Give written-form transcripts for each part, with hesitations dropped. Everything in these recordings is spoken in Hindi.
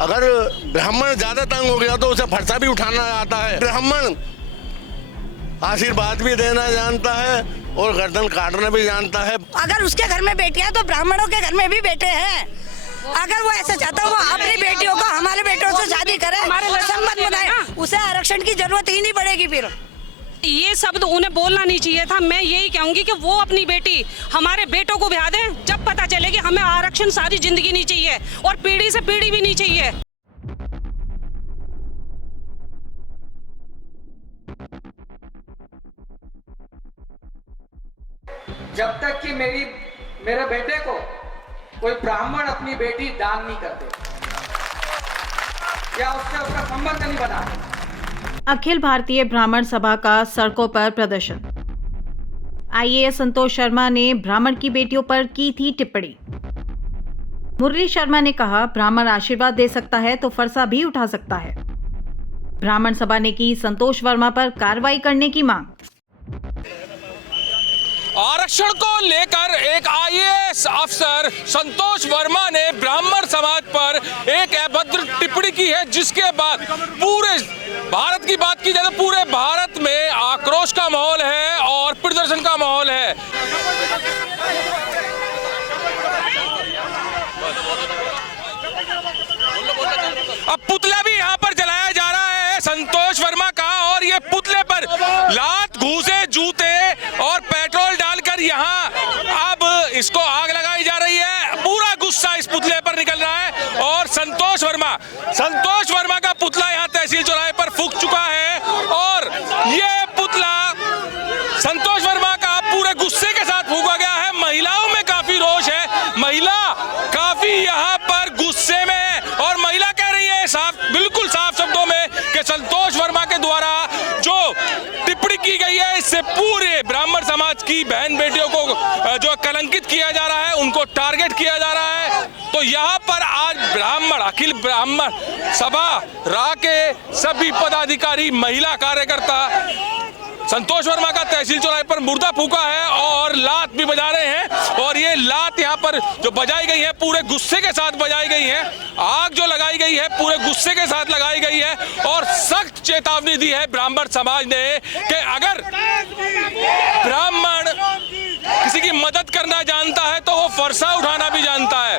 अगर ब्राह्मण ज्यादा तंग हो गया तो उसे फरसा भी उठाना आता है। ब्राह्मण आशीर्वाद भी देना जानता है और गर्दन काटना भी जानता है। अगर उसके घर में बेटियां है तो ब्राह्मणों के घर में भी बेटे हैं। अगर वो ऐसा चाहता है वो अपनी बेटियों को हमारे बेटों से शादी करे, हमारे संबंध बनाए, उसे आरक्षण की जरूरत ही नहीं पड़ेगी। फिर ये शब्द उन्हें बोलना नहीं चाहिए था। मैं यही कहूंगी कि वो अपनी बेटी हमारे बेटों को ब्याह दें, जब पता चले कि हमें आरक्षण सारी जिंदगी नहीं चाहिए और पीढ़ी से पीढ़ी भी नहीं चाहिए। जब तक कि मेरे बेटे को कोई ब्राह्मण अपनी बेटी दान नहीं करते या उससे उसका संबंध नहीं बना। अखिल भारतीय ब्राह्मण सभा का सड़कों पर प्रदर्शन। आईएएस संतोष शर्मा ने ब्राह्मण की बेटियों पर की थी टिप्पणी। मुरली शर्मा ने कहा, ब्राह्मण आशीर्वाद दे सकता है तो फरसा भी उठा सकता है। ब्राह्मण सभा ने की संतोष वर्मा पर कार्रवाई करने की मांग। आरक्षण को लेकर एक आईएएस अफसर संतोष वर्मा ने ब्राह्मण समाज पर एक अभद्र टिप्पणी की है, जिसके बाद पूरे भारत की बात की जाए तो पूरे भारत में आक्रोश का माहौल है और प्रदर्शन का माहौल है। अब पुतला भी यहाँ पर जलाया जा रहा है संतोष वर्मा का, और ये पुतले पर लात, घूसे, जूते और पेट्रोल डालकर यहाँ अब इसको आग लगाई जा रही है। पूरा गुस्सा इस पुतले पर निकल रहा है और संतोष वर्मा का पुतला यहाँ तहसील चौराहे पर फूंक चुका है और ये पुतला संतोष वर्मा का पूरे गुस्से के साथ फूंका गया है। महिलाओं में काफी रोष है, महिला काफी यहाँ पर गुस्से में है और महिला कह रही है बिल्कुल साफ शब्दों में कि संतोष वर्मा के द्वारा जो टिप्पणी की गई है इससे पूरे ब्राह्मण समाज की बहन बेटियों को जो कलंकित किया जा रहा है, उनको टारगेट किया जा रहा है। तो यहाँ पर आज अखिल ब्राह्मण सभा रा के सभी पदाधिकारी, महिला कार्यकर्ता संतोष वर्मा का तहसील चौराहे पर मुर्दा फूका है और लात भी बजा रहे हैं। और ये लात यहाँ पर जो बजाई गई है पूरे गुस्से के साथ बजाई गई है, आग जो लगाई गई है पूरे गुस्से के साथ लगाई गई है और सख्त चेतावनी दी है ब्राह्मण समाज ने कि अगर ब्राह्मण किसी की मदद करना जानता है तो वो फरसा उठाना भी जानता है।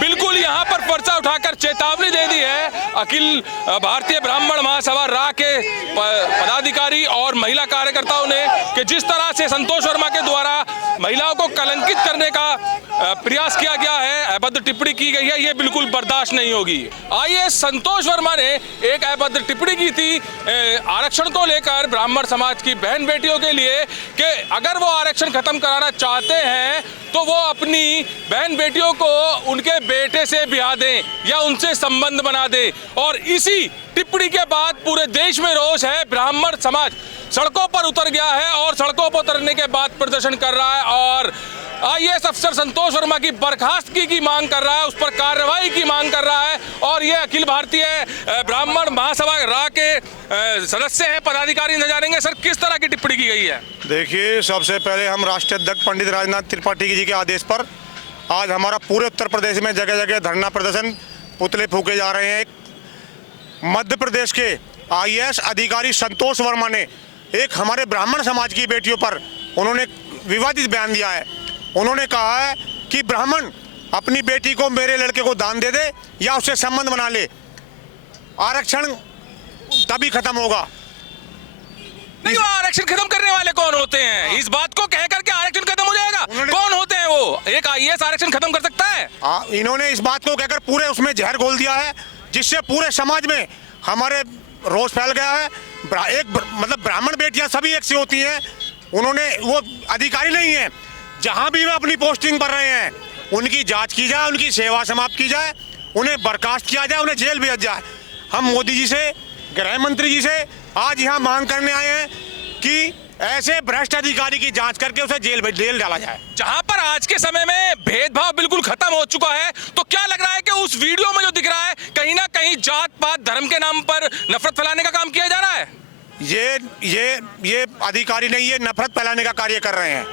बिल्कुल यहाँ पर फरसा उठाकर चेतावनी दे दी है अखिल भारतीय ब्राह्मण महासभा रा के पदाधिकारी और महिला कार्यकर्ताओं ने कि जिस तरह से संतोष वर्मा के द्वारा महिलाओं को कलंकित करने का प्रयास किया गया है, अभद्र टिप्पणी की गई है, ये बिल्कुल बर्दाश्त नहीं होगी। आइए, संतोष वर्मा ने एक अभद्र टिप्पणी की थी आरक्षण को लेकर ब्राह्मण समाज की बहन बेटियों के लिए कि अगर वो आरक्षण खत्म कराना चाहते हैं तो वो अपनी बहन बेटियों को उनके बेटे से ब्याह दें या उनसे संबंध बना दें। और इसी टिप्पणी के बाद पूरे देश में रोष है, ब्राह्मण समाज सड़कों पर उतर गया है और सड़कों पर उतरने के बाद प्रदर्शन कर रहा है और आईएएस अफसर संतोष वर्मा की बर्खास्तगी की मांग कर रहा है, उस पर कार्रवाई की मांग कर रहा है। और ये अखिल भारतीय ब्राह्मण महासभा रा के सदस्य हैं, पदाधिकारी नजर जानेंगे। सर, किस तरह की टिप्पणी की गई है? देखिए, सबसे पहले हम राष्ट्रीय अध्यक्ष पंडित राजनाथ त्रिपाठी जी के आदेश पर आज हमारा पूरे उत्तर प्रदेश में जगह जगह धरना प्रदर्शन, पुतले फूके जा रहे हैं। मध्य प्रदेश के आईएएस अधिकारी संतोष वर्मा ने एक हमारे ब्राह्मण समाज की बेटियों पर उन्होंने विवादित बयान दिया है। उन्होंने कहा है कि ब्राह्मण अपनी बेटी को मेरे लड़के को दान दे दे या उससे संबंध बना ले, आरक्षण तभी खत्म होगा। नहीं, आरक्षण खत्म करने वाले कौन होते हैं? इस बात को कह करके आरक्षण खत्म हो जाएगा? कौन होते हैं वो? एक आईएएस आरक्षण खत्म कर सकता है? इन्होंने इस बात को कहकर पूरे उसमें जहर घोल दिया है, जिससे पूरे समाज में हमारे रोष फैल गया है। मतलब ब्राह्मण बेटियां सभी एक सी होती हैं। उन्होंने, वो अधिकारी नहीं है, जहां भी वे अपनी पोस्टिंग पर रहे हैं उनकी जांच की जाए, उनकी सेवा समाप्त की जाए, उन्हें बर्खास्त किया जाए, उन्हें जेल भेजा जाए। हम मोदी जी से, गृह मंत्री जी से आज यहाँ मांग करने आए हैं कि ऐसे भ्रष्ट अधिकारी की जांच करके उसे जेल डाला जाए। जहां पर आज के समय में भेदभाव बिल्कुल खत्म हो चुका है, तो क्या लग रहा है कि उस वीडियो में जो दिख रहा है कहीं ना कहीं जात पात धर्म के नाम पर नफरत फैलाने का काम किया जा रहा है? ये अधिकारी नहीं, ये नफरत फैलाने का कार्य कर रहे हैं।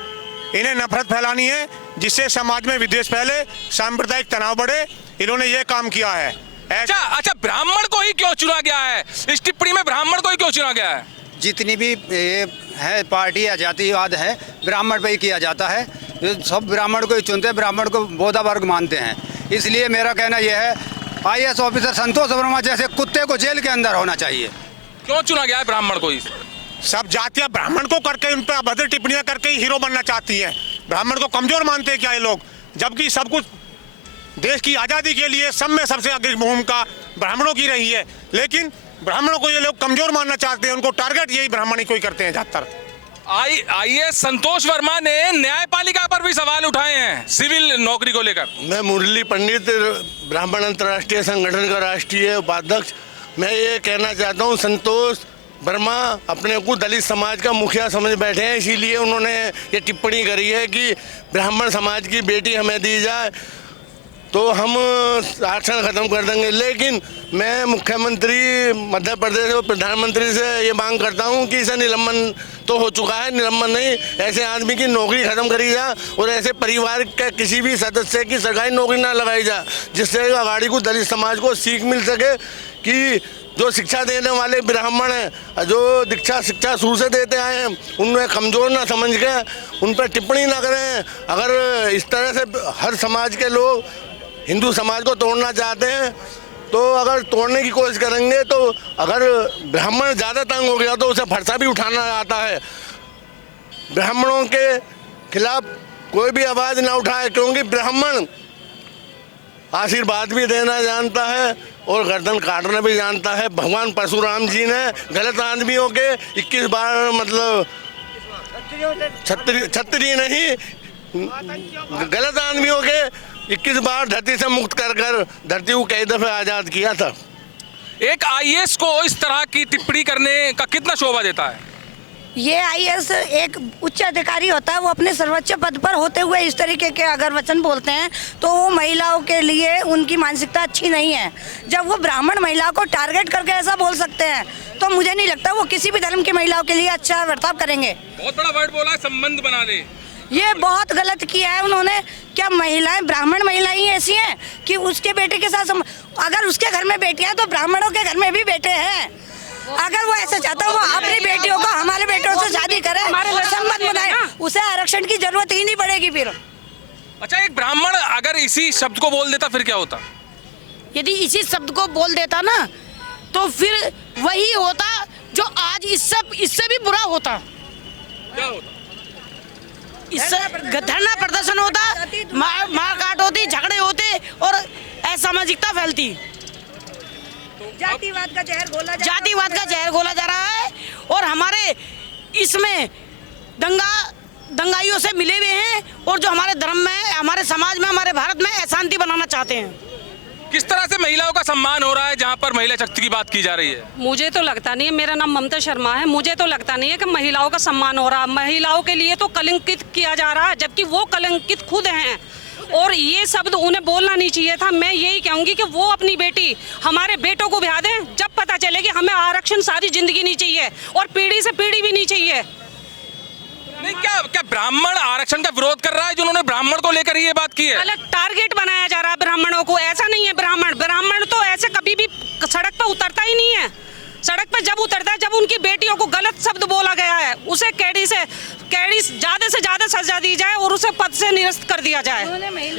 इन्हें नफरत फैलानी है जिससे समाज में विद्वेष फैले, सांप्रदायिक तनाव बढ़े। इन्होंने ये काम किया है। अच्छा, ब्राह्मण को ही क्यों चुना गया है? इस टिप्पणी में ब्राह्मण को ही क्यों चुना गया है? जितनी भी ये है पार्टी या जातिवाद है, ब्राह्मण पे ही किया जाता है। सब ब्राह्मण को ही चुनते हैं, ब्राह्मण को बोधा वर्ग मानते हैं। इसलिए मेरा कहना यह है, IAS ऑफिसर संतोष वर्मा जैसे कुत्ते को जेल के अंदर होना चाहिए। क्यों चुना गया है ब्राह्मण को? सब जातियां ब्राह्मण को करके उन पर अभद्र टिप्पणियां करके ही हीरो बनना चाहती हैं। ब्राह्मण को कमजोर मानते हैं क्या ये लोग? जबकि सब कुछ देश की आज़ादी के लिए सब में सबसे अग्रणी भूमिका ब्राह्मणों की रही है, लेकिन ब्राह्मणों को ये लोग कमजोर मानना चाहते हैं। उनको टारगेट यही ब्राह्मण ही कोई करते हैं ज्यादातर। IAS संतोष वर्मा ने न्यायपालिका पर भी सवाल उठाए हैं सिविल नौकरी को लेकर। मैं मुरली पंडित, ब्राह्मण अंतर्राष्ट्रीय संगठन का राष्ट्रीय उपाध्यक्ष। मैं ये कहना चाहता हूँ, संतोष वर्मा अपने को दलित समाज का मुखिया समझ बैठे हैं, इसीलिए उन्होंने ये टिप्पणी करी है कि ब्राह्मण समाज की बेटी हमें दी जाए तो हम आरक्षण खत्म कर देंगे। लेकिन मैं मुख्यमंत्री मध्य प्रदेश और प्रधानमंत्री से ये मांग करता हूँ कि इसे निलंबन तो हो चुका है, निलंबन नहीं, ऐसे आदमी की नौकरी खत्म करी जाए और ऐसे परिवार के किसी भी सदस्य की सरकारी नौकरी ना लगाई जाए, जिससे अगाड़ी को दलित समाज को सीख मिल सके कि जो शिक्षा देने वाले ब्राह्मण हैं, जो दीक्षा शिक्षा शुरू से देते आए हैं, उन्हें कमज़ोर ना समझ के उन पर टिप्पणी ना करें। अगर इस तरह से हर समाज के लोग हिंदू समाज को तोड़ना चाहते हैं तो अगर तोड़ने की कोशिश करेंगे तो अगर ब्राह्मण ज़्यादा तंग हो गया तो उसे फरसा भी उठाना आता है। ब्राह्मणों के खिलाफ कोई भी आवाज़ ना उठाए, क्योंकि ब्राह्मण आशीर्वाद भी देना जानता है और गर्दन काटना भी जानता है। भगवान परशुराम जी ने गलत आदमियों के 21 बार मतलब छत्री नहीं, गलत आदमियों के 21 बार धरती से मुक्त कर धरती को कई दफे आजाद किया था। एक IAS को इस तरह की टिप्पणी करने का कितना शोभा देता है? ये IAS एक उच्च अधिकारी होता है, वो अपने सर्वोच्च पद पर होते हुए इस तरीके के अगर वचन बोलते हैं तो वो महिलाओं के लिए उनकी मानसिकता अच्छी नहीं है। जब वो ब्राह्मण महिलाओं को टारगेट करके ऐसा बोल सकते हैं तो मुझे नहीं लगता वो किसी भी धर्म की महिलाओं के लिए अच्छा बर्ताव करेंगे। बहुत बड़ा वर्ड बोला है, संबंध बना दे। ये बहुत गलत किया है उन्होंने। क्या महिलाएं, ब्राह्मण महिलाएं ही ऐसी हैं कि उसके बेटे के साथ अगर उसके घर में बेटियां तो ब्राह्मणों के घर में भी बेटे हैं। अगर वो ऐसा चाहता है वो अपनी बेटियों को हमारे बेटों से शादी करे, संबंध बनाए, उसे आरक्षण की जरूरत ही नहीं पड़ेगी फिर। अच्छा, एक ब्राह्मण अगर इसी शब्द को बोल देता फिर क्या होता? यदि इसी शब्द को बोल देता ना तो फिर वही होता जो आज इससे भी बुरा होता। क्या होता? इससे धरना प्रदर्शन होता, मारकाट होती, झगड़े होते और असामाजिकता फैलती। जातिवाद का जहर घोला जा रहा है और हमारे इसमें दंगाइयों से मिले हुए हैं और जो हमारे धर्म में, हमारे समाज में, हमारे भारत में अशांति बनाना चाहते हैं। किस तरह से महिलाओं का सम्मान हो रहा है जहां पर महिला शक्ति की बात की जा रही है? मुझे तो लगता नहीं है, मेरा नाम ममता शर्मा है, मुझे तो लगता नहीं है कि महिलाओं का सम्मान हो रहा है। महिलाओं के लिए तो कलंकित किया जा रहा है, जबकि वो कलंकित खुद हैं और ये शब्द उन्हें बोलना नहीं चाहिए था। मैं यही कहूंगी कि वो अपनी बेटी हमारे बेटों को ब्याह दें, जब पता चले कि हमें आरक्षण सारी जिंदगी नहीं चाहिए और पीढ़ी से पीढ़ी भी नहीं चाहिए। नहीं, क्या ब्राह्मण आरक्षण का विरोध कर रहा है? जिन्होंने ब्राह्मण को लेकर ये बात की है, अलग टारगेट बनाया जा रहा है ब्राह्मणों को। ऐसा नहीं है, ब्राह्मण तो ऐसे कभी भी सड़क पर उतरता ही नहीं है। सड़क पर जब उतरता है जब उनकी बेटियों को गलत शब्द बोला गया है, उसे कैडी ज्यादा से ज्यादा सजा दी जाए और उसे पद से निरस्त कर दिया जाए।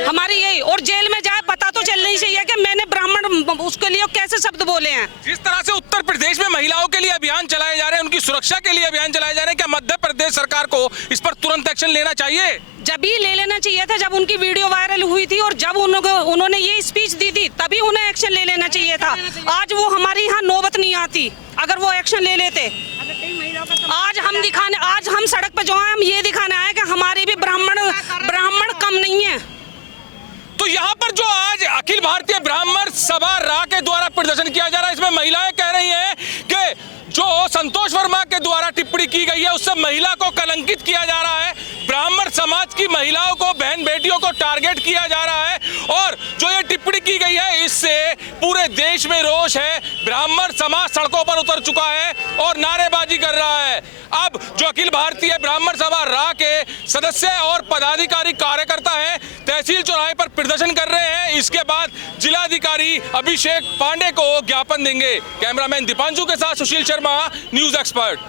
हमारी यही, और जेल में जाए, पता तो चलना ही चाहिए कि मैंने ब्राह्मण उसके लिए कैसे शब्द बोले हैं। जिस तरह से उत्तर प्रदेश में महिलाओं के लिए अभियान चलाए जा रहे हैं, उनकी सुरक्षा के लिए अभियान चलाए जा रहे हैं, क्या मध्य प्रदेश सरकार को इस पर तुरंत एक्शन लेना चाहिए? जब ही ले लेना चाहिए था जब उनकी वीडियो वायरल हुई थी और जब उन्होंने ये स्पीच दी थी, तभी उन्हें एक्शन ले लेना चाहिए था। आज वो हमारे यहाँ नौबत नहीं आती अगर वो एक्शन ले लेते। आज हम सड़क पर जो है, हम ये दिखाने आए कि हमारे भी ब्राह्मण कम नहीं है। तो यहाँ पर जो आज अखिल भारतीय ब्राह्मण सभा रा के द्वारा प्रदर्शन किया जा रहा है, इसमें महिलाएं कह रही हैं कि जो संतोष वर्मा के द्वारा टिप्पणी की गई है उससे महिला को कलंकित किया जा रहा है, ब्राह्मण समाज की महिलाओं को, बहन बेटियों को टारगेट किया जा रहा है और जो ये टिप्पणी की गई है इससे पूरे देश में रोष है। ब्राह्मण समाज सड़कों पर उतर चुका है और नारेबाजी कर रहा है। अब जो अखिल भारतीय ब्राह्मण सभा रा के सदस्य और पदाधिकारी कार्यकर्ता हैं, तहसील चौराहे पर प्रदर्शन कर रहे हैं। इसके बाद जिलाधिकारी अधिकारी अभिषेक पांडे को ज्ञापन देंगे। कैमरामैन दीपांशु के साथ सुशील शर्मा, न्यूज एक्सपर्ट।